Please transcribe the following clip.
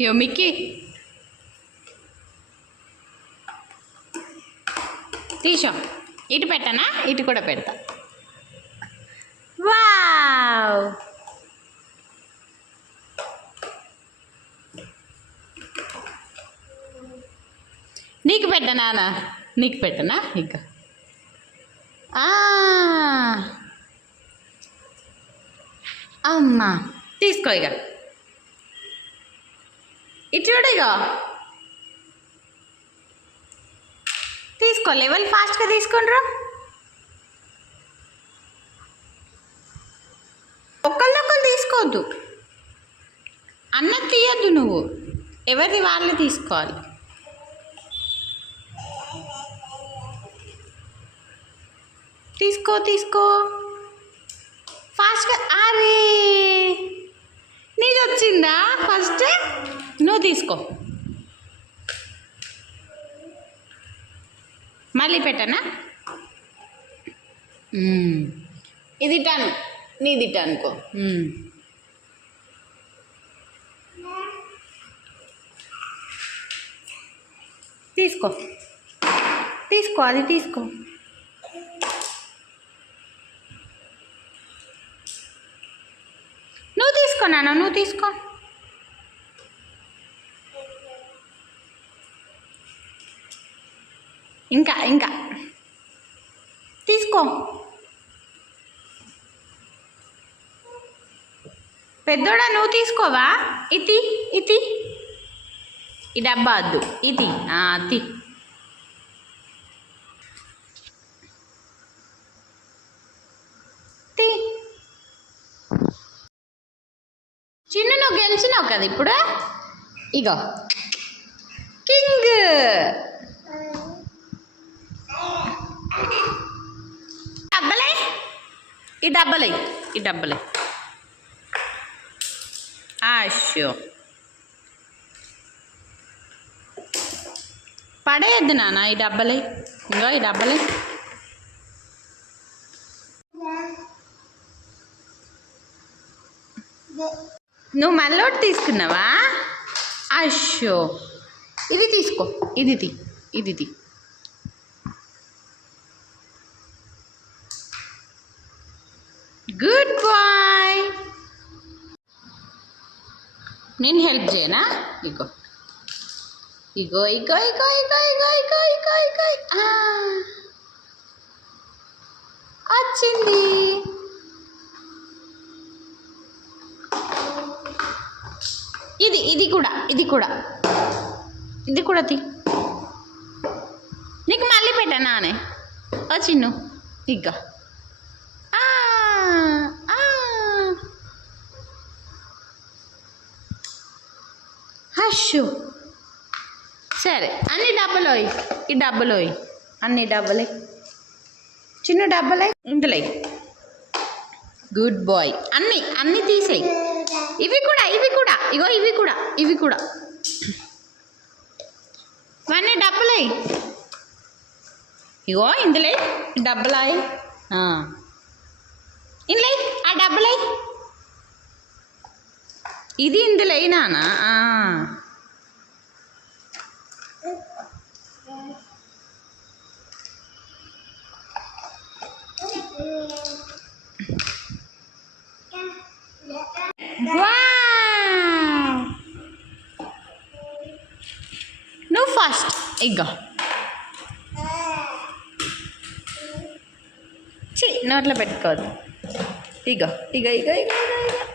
యో మిక్కీ. తీసాం. ఇటు పెట్టనా? ఇటు కూడా పెడతా. వావ్! నీకు పెట్టనా నీకు పెట్టనా? ఇంకా అమ్మా తీసుకో ఇక ఇటు తీసుకో లెవెల్ ఫాస్ట్గా తీసుకుండ్రా. ఒకళ్ళొకళ్ళు తీసుకోవద్దు అన్న తీయద్దు నువ్వు. ఎవరిది వాళ్ళు తీసుకోవాలి. తీసుకో తీసుకో. ఫాస్ట్గా అరే నీది వచ్చిందా ఫస్ట్? నువ్వు తీసుకో. మళ్ళీ పెట్టనా. ఇది టన్. నీది మ్మ్. తీసుకో. తీసుకో అది తీసుకో. నువ్వు తీసుకో నాన్న నువ్వు తీసుకో. ఇంకా ఇంకా. తీసుకో. పెద్దోడా నువ్వు తీసుకోవా? ఇది ఇది ఈ డబ్బా వద్దు. ఇది తి. తీ. చిన్న నువ్వు గెలిచినావు కదా ఇప్పుడు? ఇగో. కింగ్ డబ్బలే ఈ డబ్బలే. ఈ డబ్బలే. అయ్యో పడేయద్దు నాన్న ఈ డబ్బలే. ఇంకో ఈ డబ్బలే. నువ్వు మళ్ళోటి తీసుకున్నావా? అష్యో ఇది తీసుకో. ఇది తీ. ఇది తీ గుడ్ బాయ్ నేను హెల్ప్ చేయనా ఇగో ఇగో ఇగో ఇగో ఇగో ఇగో ఇగో ఇగో ఇగో ఆ. వచ్చింది ఇది ఇది కూడా ఇది కూడా ఇది కూడా తీ నీకు మళ్ళీ పెట్టానా అనే వచ్చిన్ను ఇగ్గ ఆ, ఆ. హషు సరే అన్ని డబ్బలోయ్ ఈ డబ్బలోయ్ అన్ని డబ్బలే. చిన్న డబ్బలే. ఇందులే గుడ్ బాయ్ అన్ని అన్ని తీసేయి. ఇవి కూడా ఇవి కూడా. ఇగో ఇవి కూడా ఇవి కూడా. ఇవన్నీ డబ్బులే. ఇగో ఇందులే. డబ్బులాయి ఇందులే ఆ డబ్బులై. ఇది ఇందులే నానా నువ్వు ఫస్ట్ ఇగో. చి నోట్లో పెట్టుకోవద్దు ఇగో ఇగో ఇగో ఇగో ఇగో ఇగో.